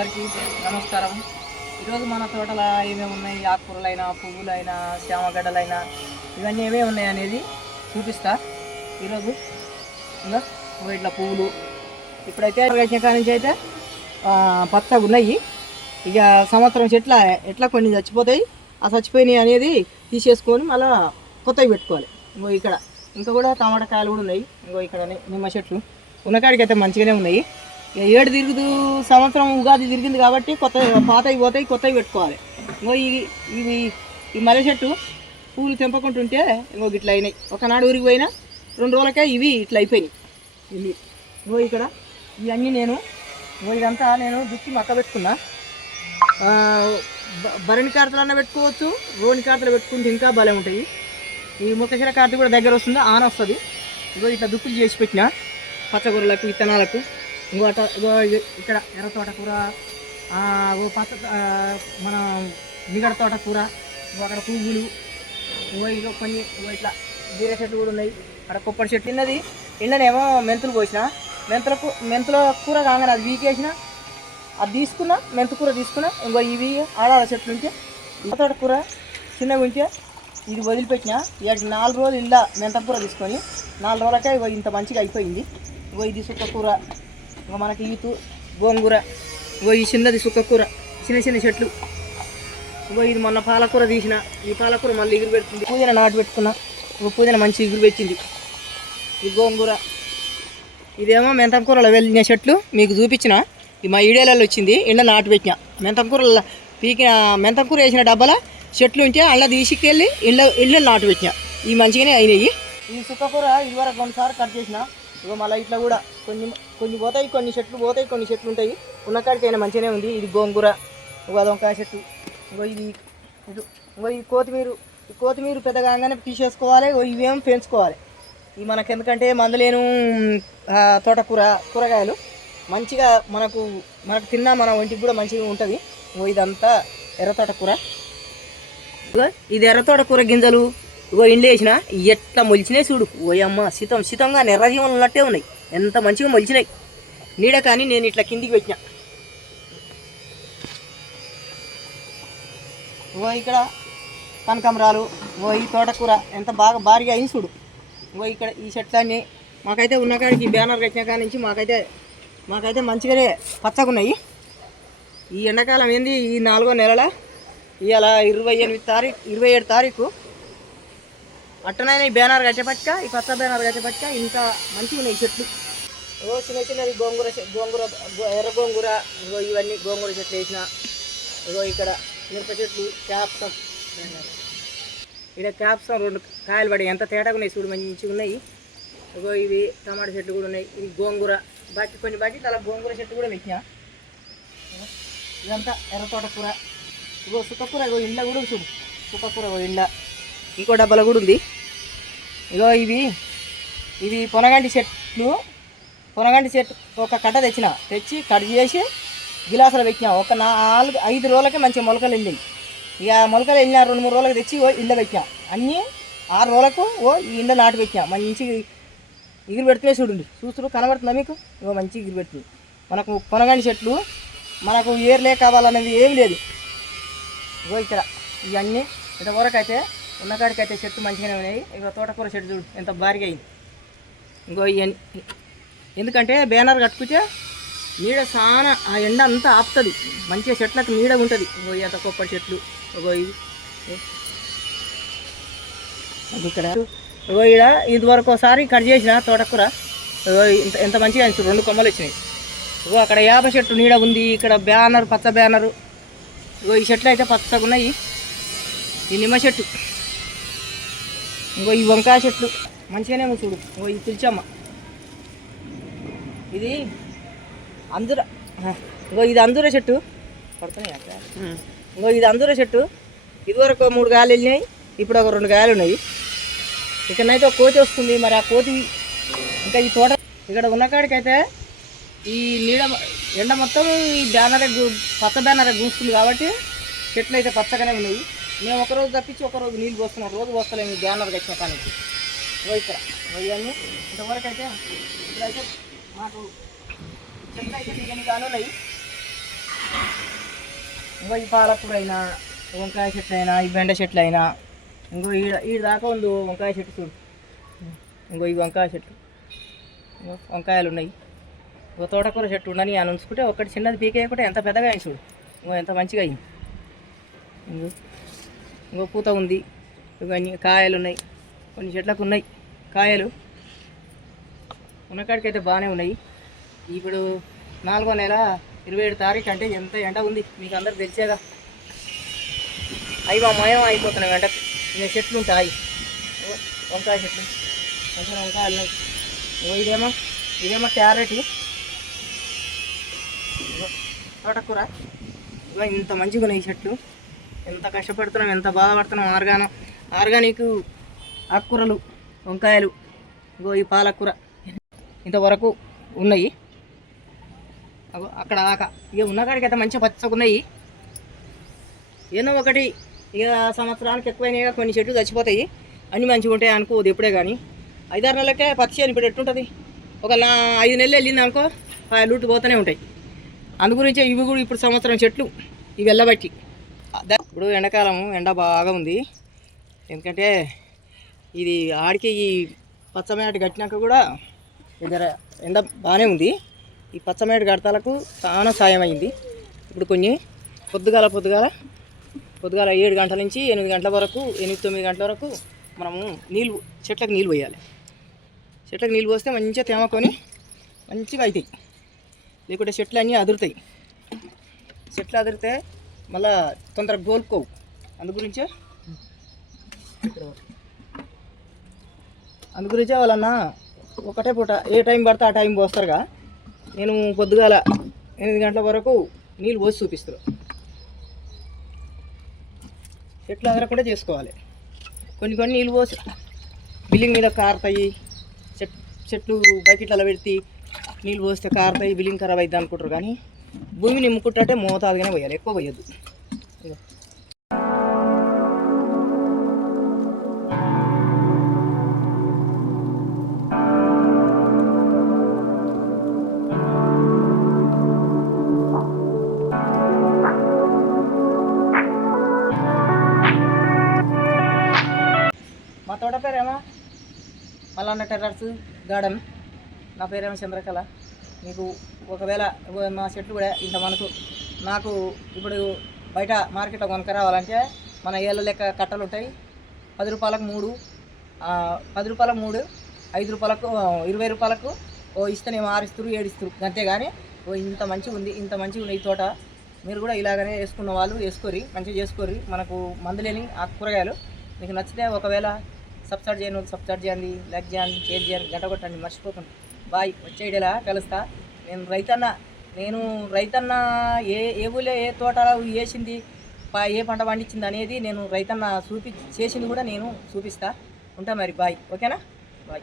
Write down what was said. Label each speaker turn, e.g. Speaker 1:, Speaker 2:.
Speaker 1: అందరికీ నమస్కారం. ఈరోజు మన తోటలో ఏమేమి ఉన్నాయి? ఆకుకూరలైనా పువ్వులైనా శ్యామగడ్డలైనా ఇవన్నీ ఏమేమి ఉన్నాయి అనేది చూపిస్తా. ఈరోజు ఇంకా ఇట్లా పువ్వులు. ఇప్పుడైతే వేసిన కాడి నుంచి అయితే పచ్చగా ఉన్నాయి. ఇక సంవత్సరం చెట్ల ఎట్లా కొన్ని చచ్చిపోతాయి ఆ చచ్చిపోయినాయి అనేది తీసేసుకొని మళ్ళీ కొత్తవి పెట్టుకోవాలి. ఇంకో ఇక్కడ ఇంకా కూడా టమాటా కాయలు కూడా ఉన్నాయి. ఇంకో ఇక్కడ నిమ్మ చెట్లు. ఉన్నకాడికి అయితే మంచిగానే ఉన్నాయి. ఏడు తిరుగుదు సంవత్సరం ఉగాది తిరిగింది కాబట్టి కొత్త పాతవి పోతాయి కొత్తవి పెట్టుకోవాలి. ఇంకో ఇవి ఈ మల్లె చెట్టు పూలు తెంపకుంటుంటే ఇంకో ఇట్లా అయినాయి. ఒకనాడు ఊరికి పోయినా రెండు రోజులకే ఇవి ఇట్లా అయిపోయినాయి. ఇవి ఇంకో ఇక్కడ ఇవన్నీ నేను ఇంకో ఇదంతా నేను దుక్కి మక్క పెట్టుకున్నా. భరణి కార్తలన్నా పెట్టుకోవచ్చు రోని కార్తలు పెట్టుకుంటే ఇంకా భలే ఉంటాయి. ఈ ముఖశిర కార్తె కూడా దగ్గర వస్తుంది ఆన్ వస్తుంది. ఇగో ఇట్లా దుక్కులు చేసి పెట్టిన. పచ్చగొర్రెలకు విత్తనాలకు. ఇంకో ఇగో ఇక్కడ ఎర్ర తోటకూర ఓ పచ్చ మన నిగడ తోటకూర ఇంకో అక్కడ పువ్వులు ఇంకో ఇగో కొన్ని ఇగో ఇట్లా బీర చెట్లు కూడా ఉన్నాయి. అక్కడ కొప్పటి చెట్టు తిన్నది ఎండనేమో మెంతులు పోసిన మెంతుల మెంతుల కూర కాగానే అది వీకేసిన. అది తీసుకున్నా మెంతు కూర తీసుకున్నా ఇంకో ఇవి ఆడాల చెట్లు ఉంటే తోట కూర చిన్నగా ఉంటే ఇది వదిలిపెట్టిన. ఇక నాలుగు రోజులు ఇలా మెంతకూర తీసుకొని నాలుగు రోజులకే ఇగో ఇంత మంచిగా అయిపోయింది. ఇగో ఇది సుక్క కూర మనకి ఈతు గోంగూర ఇగో ఈ చిన్నది సుక్కకూర చిన్న చిన్న చెట్లు. ఇగో ఇది మొన్న పాలకూర తీసిన ఈ పాలకూర మళ్ళీ ఎగురు పెడుతుంది. పుదీన నాటు పెట్టుకున్నా ఇగో పూజన మంచి ఎగురు పెట్టింది. ఈ గోంగూర ఇదేమో మెంతకూరలో వెళ్ళిన చెట్లు మీకు చూపించిన. ఈ మా ఈడేలలో వచ్చింది ఎండ నాటు పెట్టిన. మెంతం పీకిన మెంతకూర వేసిన డబ్బాల చెట్లు ఉంటే అలా తీసుకెళ్ళి ఇళ్ళ ఇళ్ళ నాటు పెట్టిన. ఈ మంచిగానే అయినాయి. ఈ సుక్కకూర ఇదివరకు కొన్నిసార్లు కట్ చేసిన. ఇగో మళ్ళీ ఇట్లా కూడా కొన్ని కొన్ని పోతాయి కొన్ని చెట్లు పోతాయి కొన్ని చెట్లు ఉంటాయి. ఉన్నకాడికైనా మంచిగానే ఉంది. ఇది గోంగూర ఇగో చెట్టు. ఇగో ఇది ఇటు ఇగో ఈ కొత్తిమీర ఈ కొత్తిమీర పెద్దగా తీసేసుకోవాలి. ఇవేం పెంచుకోవాలి. ఇవి మనకు ఎందుకంటే మందులేను తోటకూర కూరగాయలు మంచిగా మనకు మనకు తిన్నా మన ఒంటికి కూడా మంచిగా ఉంటుంది. ఇదంతా ఎర్ర తోటకూర. ఇగో ఇది ఎర్ర తోటకూర గింజలు. ఇగో ఇండ్లు వేసిన ఎట్లా మొలిచినాయి చూడు. ఓయమ్మ శీతం శీతంగా నెర్రజీవనం ఉన్నట్టే ఉన్నాయి. ఎంత మంచిగా మొలిచినాయి. నీడ కానీ నేను ఇట్లా కిందికి పెట్టిన. ఓ ఇక్కడ కనకాంబరాలు ఓ ఈ తోటకూర ఎంత బాగా భారీగా అయింది చూడు. ఓ ఇక్కడ ఈ చెట్లన్నీ మాకైతే ఉన్న కాడికి ఈ బ్యానర్ కట్టిన కాడి నుంచి మాకైతే మాకైతే మంచిగానే పచ్చగా ఉన్నాయి ఈ ఎండాకాలం ఏంది? ఈ నాలుగో నెలల? ఇవాళ ఇరవై ఎనిమిది తారీఖు ఇరవై ఏడు తారీఖు అట్టనైనా ఈ బ్యానర్ కట్టేపట్టుక ఈ పచ్చ బ్యానర్ కట్టేపట్టుక ఇంకా మంచిగా ఉన్నాయి చెట్లు. ఓ చిన్న చిన్నది గోంగూర చె- గోంగూర ఎర్ర గోంగూర ఇగో ఇవన్నీ గోంగూర చెట్లు వేసిన. ఇగో ఇక్కడ మిరప చెట్లు క్యాప్సం ఇక్కడ క్యాప్సం రెండు కాయలు పడి ఎంత తేడాగా ఉన్నాయి చూడు మంచిగా ఉన్నాయి. ఇగో ఇవి టమాటా చెట్లు కూడా ఉన్నాయి. ఇవి గోంగూర. బాకి కొన్ని బాకి అలా గోంగూర చెట్టు కూడా పెట్టినా. ఇదంతా ఎర్ర తోటకూర. ఇగో సుక్కకూర ఇగో ఇండ్ల కూడా ఉంది చూడు. సుక్కకూర ఇగో ఇండ్ల. ఇంకో డబ్బాలో కూడా ఉంది. ఇగో ఇవి ఇవి పొనగంటి చెట్లు పొనగంటి చెట్టు ఒక కట్ట తెచ్చిన. తెచ్చి కట్ చేసి గిలాసులు పెట్టినా. ఒక నాలుగు ఐదు రోజులకే మంచి మొలకలు వెళ్ళింది ఇక మొలకలు వెళ్ళిన రెండు మూడు రోజులకు తెచ్చి ఓ ఇండ పెట్టినా. అన్నీ ఆరు రోజులకు ఓ ఈ ఇండ నాటు పెట్టినా. మంచి ఇగురు పెడుతున్నాయి చూడండి. చూస్తుడు కనబడుతుందా మీకు? ఇగో మంచి ఇగురు పెడుతుంది. మనకు పొనగండి చెట్లు మనకు ఏర్లే కావాలనేది ఏం లేదు. ఇగో ఇక్కడ ఇవన్నీ. ఇంతవరకు అయితే ఉన్నకాడికి అయితే చెట్టు మంచిగానే ఉన్నాయి. ఇక తోటకూర చెట్టు చూడు ఎంత భారీగా అయింది. ఇంకో ఎందుకంటే బ్యానర్ కట్టుకుంటే నీడ చాలా ఆ ఎండ అంతా ఆపుతుంది. మంచిగా చెట్లకు నీడ ఉంటుంది. ఇంకో ఎంత కొప్పటి చెట్లు ఇంకో ఇవి. ఇక్కడ. ఇగో ఇక్కడ ఇదివరకు ఒకసారి కట్ చేసిన తోటకూర ఇగో ఇంత ఎంత మంచిగా అయింది రెండు కొమ్మలు వచ్చినాయి. ఇగో అక్కడ యాప చెట్టు నీడ ఉంది ఇక్కడ బ్యానర్ పచ్చ బ్యానరు. ఇగో ఈ చెట్లు అయితే పచ్చగా ఉన్నాయి. ఈ నిమ్మ చెట్టు. ఇంకో ఈ వంకాయ చెట్లు. మంచిగానే ఉంది చూడు. ఇంకో ఈ తులచమ్మ ఇది అందుర ఇంకో ఇది అందూర చెట్టు. పడుతున్నాయి? ఇంకో ఇది అందూర చెట్టు. ఇదివరకు మూడు గాయలు వెళ్ళినాయి. ఇప్పుడు ఒక రెండు గాయలు ఉన్నాయి. ఇక్కడనైతే ఒక కోతి వస్తుంది. మరి ఆ కోతి ఇంకా ఈ తోట ఇక్కడ ఉన్న కాడికైతే ఈ నీడ ఎండ మొత్తం ఈ బ్యానర్ పచ్చ బ్యానర్ గూస్తుంది కాబట్టి చెట్లు అయితే పచ్చగానే ఉన్నాయి. మేము ఒకరోజు తప్పించి ఒక రోజు నీళ్ళు పోస్తున్నాం. రోజు పోస్తలేము బ్యానర్ కట్టిన కానీ ఇక్కడ ఇగో ఇంతవరకు అయితే ఇప్పుడైతే మాకు చెట్లు అయితే దిగని కానీ ఉన్నాయి ఇంకో ఈ పాలకూర అయినా వంకాయ చెట్లు అయినా ఈ బెండ చెట్లు అయినా ఇంకో ఈడ ఈడ దాకా ఉంది వంకాయ చెట్టు చూడు. ఇంకో ఈ వంకాయ చెట్లు ఇంకో వంకాయలు ఉన్నాయి. ఇంకో తోటకూర చెట్టు ఉండని అని ఉంచుకుంటే ఒకటి చిన్నది పీకేయకుంటే ఎంత పెద్దగా అయింది చూడు. ఇంకో ఎంత మంచిగా అయింది. ఇంకో పూత ఉంది. ఇవన్నీ కాయలు ఉన్నాయి. కొన్ని చెట్లకు ఉన్నాయి. కాయలు ఉన్నకాడికైతే బాగానే ఉన్నాయి. ఇప్పుడు నాలుగో నెల ఇరవై ఏడు తారీఖు అంటే ఎంత ఎండ ఉంది మీకు అందరు తెలిసేదా అవి మా మయం అయిపోతున్నాయి వెంట ఇంకా చెట్లు ఉంటాయి. ఓ, వంకాయ చెట్లు. కొంచెం వంకాయలు ఉన్నాయి. ఓ, ఇదేమో ఇదేమో క్యారెట్. తోటకూర. ఇగో ఇంత మంచిగా ఉన్నాయి చెట్లు. ఎంత కష్టపడుతున్నాం ఎంత బాధపడుతున్నాం ఆర్గాన. ఆర్గానిక్ ఆకుకూరలు వంకాయలు ఇగో ఈ పాలకూర ఇంతవరకు ఉన్నాయి. అగో అక్కడ దాకా. ఇక ఉన్న కాడికి అయితే మంచిగా పచ్చగా ఉన్నాయి. ఏదో ఒకటి ఇక సంవత్సరానికి ఎక్కువైనా కొన్ని చెట్లు చచ్చిపోతాయి. అన్నీ మంచిగా ఉంటాయి అనుకోదు ఎప్పుడే కానీ ఐదారు నెలలకే పచ్చి అని ఇప్పుడు ఎట్టుంటుంది ఒక నా ఐదు నెలలు వెళ్ళింది అనుకో ఆ లూటు పోతూనే ఉంటాయి. అందు గురించి ఇవి కూడా ఇప్పుడు సంవత్సరం చెట్లు ఇవి వెళ్ళబట్టి. ఇప్పుడు ఎండాకాలం ఎండ బాగా ఉంది. ఎందుకంటే ఇది ఆడికి ఈ పచ్చమేట కట్టినాక కూడా దగ్గర ఎండ బాగానే ఉంది. ఈ పచ్చమేట కడతాలకు చాలా సాయం అయింది. ఇప్పుడు కొన్ని పొద్దుగాల పొద్దుగాల పొద్దుగాల ఏడు గంటల నుంచి ఎనిమిది గంటల వరకు ఎనిమిది తొమ్మిది గంటల వరకు మనము నీళ్ళు చెట్లకు నీళ్ళు పోయాలి. చెట్లకు నీళ్ళు పోస్తే మంచిగా తేమకొని మంచిగా అవుతాయి లేకుంటే చెట్లు అన్నీ అదురుతాయి. చెట్లు అదిరితే మళ్ళా తొందరగా గోల్కోవు. అందు గురించే? అందు గురించే వాళ్ళన్నా ఒకటే పూట ఏ టైం పడితే ఆ టైం పోస్తారుగా. నేను పొద్దుగాల ఎనిమిది గంటల వరకు నీళ్ళు పోసి చూపిస్తారు చెట్లు అదరకుండా చేసుకోవాలి. కొన్ని కొన్ని నీళ్ళు పోసి బిల్లింగ్ మీద కారుతాయి. చెట్ చెట్లు బకెట్లలో పెడితే నీళ్ళు పోస్తే కారుతాయి బిల్లింగ్ ఖరాబ్ అవుతుంది అనుకుంటారు కానీ భూమి నిమ్ముకుంటే మోతాదుగానే పోయాలి ఎక్కువ పోయొద్దు. మా తోట పేరేమో? Mallanna terrace garden. నా పేరేమో చంద్రకళ. మీకు ఒకవేళ మా చెట్లు కూడా ఇంత మనకు నాకు ఇప్పుడు బయట మార్కెట్లో కొనుక రావాలంటే మన ఏళ్ళ లెక్క కట్టలు ఉంటాయి. పది రూపాయలకు మూడు పది రూపాయలకు మూడు ఐదు రూపాయలకు ఇరవై రూపాయలకు ఓ ఇస్తేనేమో ఆరిస్తారు ఏడిస్తారు. అంతేగాని ఓ ఇంత మంచిగా ఉంది ఇంత మంచిగా ఉంది ఈ తోట. మీరు కూడా ఇలాగనే వేసుకున్న వాళ్ళు వేసుకోరి మంచిగా చేసుకోరి. మనకు మందులేని ఆ కూరగాయలు మీకు నచ్చితే ఒకవేళ సబ్స్క్రైబ్ చేయను సబ్స్క్రైబ్ చేయండి లైక్ చేయండి షేర్ చేయండి గంట కొట్టండి మర్చిపోకండి. బాయ్ వచ్చే కలుస్తా. నేను రైతన్న నేను రైతన్న ఏ ఏ ఊళ్ళో ఏ తోటలో వేసింది ఏ పంట పండించింది అనేది నేను రైతన్న చూపి చేసింది కూడా నేను చూపిస్తా. ఉంటా మరి బాయ్. ఓకేనా? బాయ్.